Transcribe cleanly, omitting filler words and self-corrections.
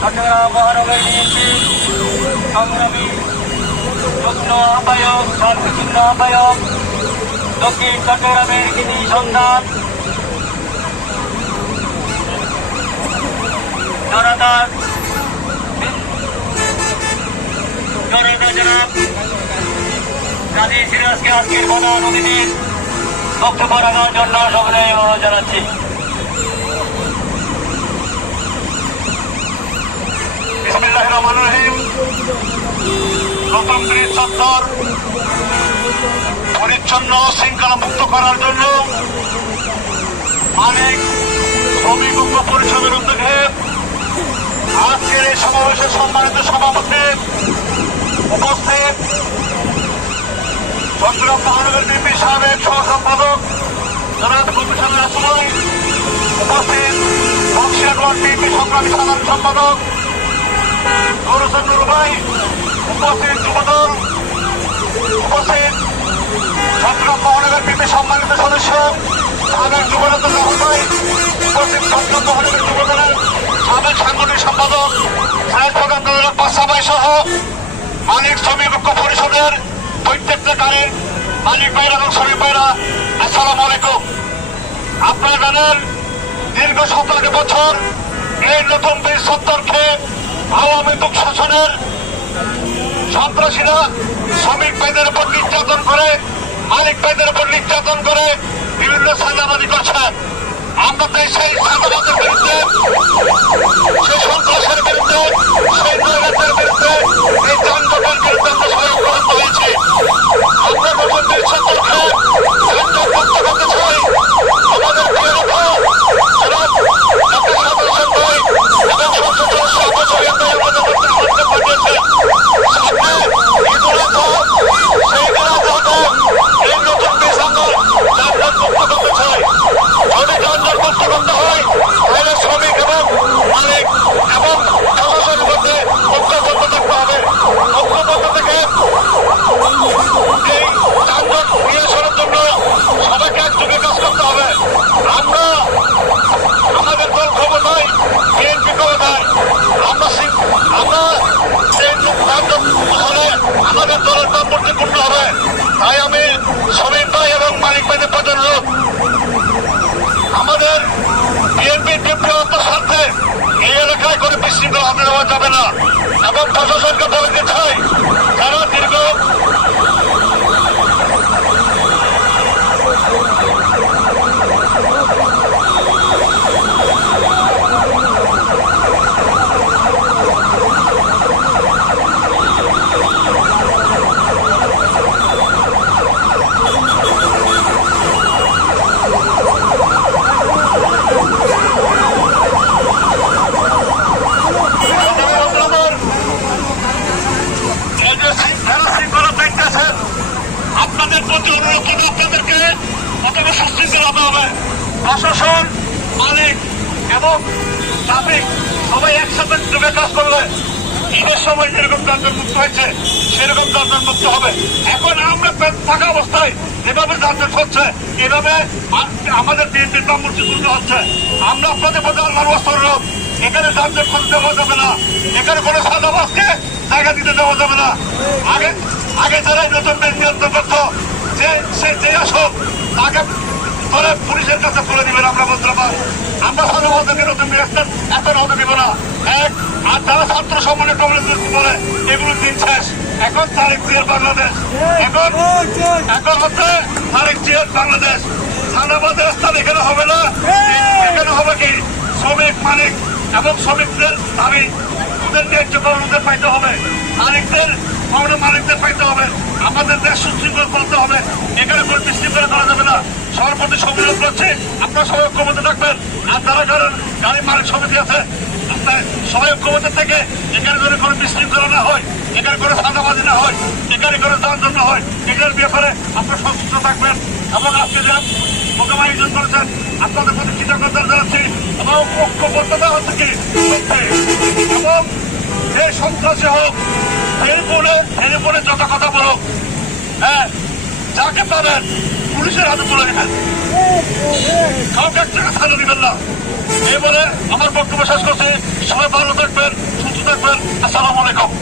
চট্টগ্রাম মহানগর বিএনপি সংগ্রামী যুগ্ম আহ্বায়ক সর্বযুগ্ম আহ্বায়ক দক্ষিণ চট্টগ্রামের কৃতি সন্তান জনতা জনাব কাজী সিরাজকে আজকের প্রধান অতিথির বক্তব্য রাখার জন্য সকলে অনুরোধ জানাচ্ছি। বিসমিল্লাহির রহমানির রহিম। নতুন ব্রিজ চত্বর পরিচ্ছন্ন শৃঙ্খলা মুক্ত করার জন্য অনেক শ্রমিক ঐক্য পরিষদের উদ্যোগে আজকের এই সমাবেশের সম্মানিত সভাপতি উপস্থিত চট্টগ্রাম মহানগর বিএনপি সাবেক সহ সম্পাদক জনাব কমিশনার আসমাই, উপস্থিত বক্সিয়াগঞ্জ বিএনপি সংগ্রামী সাধারণ সম্পাদক নুরুসেন নুরু ভাই, উপস্থিত যুবদল, উপস্থিত চট্টগ্রাম মহানগর বিএনপি সম্মানিত সদস্য সাবেক যুবনেতা রাহুল ভাই, উপস্থিত চট্টগ্রাম মহানগর যুবদলের সাবেক সাংগঠনিক সম্পাদক সাহেব প্রধান বাদশা ভাই সহ মালিক শ্রমিক ঐক্য পরিষদের প্রত্যেকটা গাড়ির মালিক ভাইরা এবং শ্রমিক ভাইরা, আসসালামু আলাইকুম। আপনারা জানেন দীর্ঘ 17 বছর এই নতুন ব্রিজ চত্বরকে আওয়ামী লীগ শাসনের সন্ত্রাসীরা শ্রমিক ভাইদের উপর নির্যাতন করে, মালিক ভাইদের উপর নির্যাতন করে বিভিন্ন চাঁদাবাজি করছে। আমরা তাই সেই চাঁদাবাজের বিরুদ্ধে, সেই সন্ত্রাসের বিরুদ্ধে, সেই নৈরাজ্যের বিরুদ্ধে, এই যানজটের বিরুদ্ধে আমরা সবাই ঐক্যবদ্ধ হয়েছি। আমরা নতুন ব্রিজ চত্বরকে যানজট মুক্ত করতে চাই। আমাদের প্রিয় নেতা জনাব ডক্টর সাদর হোসেন ভাই এবং সংসদ সদস্য আবু সাহেব ভাই আমাদের মধ্যে আমাদের পাঠিয়েছেন। সামনে ঈদুল আজহা, সেই ঈদুল আজহাতে এই নতুন ব্রিজ আমরা যানজট মুক্ত করতে চাই। যদি যানজট মুক্ত করতে হয় তাহলে শ্রমিক এবং মালিক এবং প্রশাসনের মধ্যে ঐক্যবদ্ধ থাকতে হবে। ঐক্যবদ্ধ থেকে এই যানজট নিরসনের জন্য সবাইকে একযোগে কাজ করতে হবে। আমরা আমাদের দল ক্ষমতায়, বিএনপি ক্ষমতায়, আমরা সেই যানজট হলে আমাদের দলের তাৎপর্যপূর্ণ হবে। তাই আমি শ্রমিক ভাই এবং মালিক ভাইদের প্রতি অনুরোধ, আমাদের বিএনপির বিপ্লবতার স্বার্থে এই এলাকায় করে বিশৃঙ্খলা হবে নেওয়া যাবে না এবং প্রশাসনকে বলতে চাই যারা দীর্ঘ আপনাদের প্রতি অনুরোধ করবে, আপনাদেরকে প্রথমে সুশৃঙ্খল হতে হবে। প্রশাসন, মালিক এবং ট্রাফিক সবাই একসাথে যোগে কাজ করলে ঈদের সময় যেরকম যানজট মুক্ত হয়েছে সেরকম যানজট মুক্ত হবে। এখন আমরা থাকা অবস্থায় এভাবে যানজট হচ্ছে, এভাবে আমাদের বিএনপির কর্মসূচি হচ্ছে। আমরা আপনাদের প্রতি আল্লাহর ওয়াস্তে অনুরোধ, এখানে যানজট করতে দেওয়া যাবে না, এখানে কোনো সাদাবাজকে জায়গা দিতে দেওয়া যাবে না। আগে যারা নতুন ব্রিজ নিয়ন্ত্রণ করত যে আসুক তাকে ধরে পুলিশের কাছে তুলে দিবেন। আমরা বলছিলাম আমরা সাধারণকে নতুন ব্রিজ এত হতে দিব না। আর যারা ছাত্র সম্মানের কমিউনিটি বলে এগুলোর দিন শেষ। এখন তারিখ জিয়ার বাংলাদেশ, এখন হচ্ছে তারিখ জিয়ার বাংলাদেশ। সাদাবাদের স্থান এখানে হবে না। এখানে হবে কি শ্রমিক, মালিক এবং শ্রমিকদের দাবি ওদের ন্যায্য পাওনা ওদের পাইতে হবে, মালিকদের পাওনা মালিকদের পাইতে হবে। আমাদের দেশ সুশৃঙ্খল করতে হবে, এখানে কোনো বিশৃঙ্খলা করা যাবে না। সবার প্রতি সম্মিলন করছে, আপনারা সবাই ঐক্যবদ্ধ থাকবেন। আর যারা গাড়ি মালিক সমিতি আছে সবাই ঐক্যবদ্ধ থেকে এখানে যদি কোনো বিশৃঙ্খলা না হয়, এখানে কোনো সাদাবাজি না হয়, এখানে কোনো যানজট না হয়, এটার ব্যাপারে আপনারা সচেতন থাকবেন। এবং আজকে যে মোকাবিলা আয়োজন করেছেন আপনাদের প্রতি কৃতজ্ঞতা জানাচ্ছি। এবং ঐক্যবদ্ধতা হচ্ছে কি এবং এই সন্ত্রাসী হোক, টেলিফোনে যত কথা বলুক, হ্যাঁ যাকে পাবেন পুলিশের হাতে তুলে দিবেন, কাউকে এক জায়গায় থানা দিবেন না। এই বলে আমার বক্তব্য শেষ করছি। সবাই ভালো থাকবেন। আসসালামু আলাইকুম।